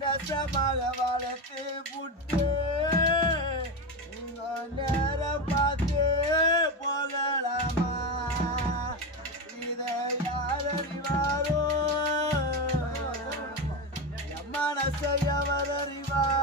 நெசமாக வளர்த்து புட்டு நேரம் பார்த்து போகலாமா இதை யார் அறிவாரோ மனசை அவர் அறிவார்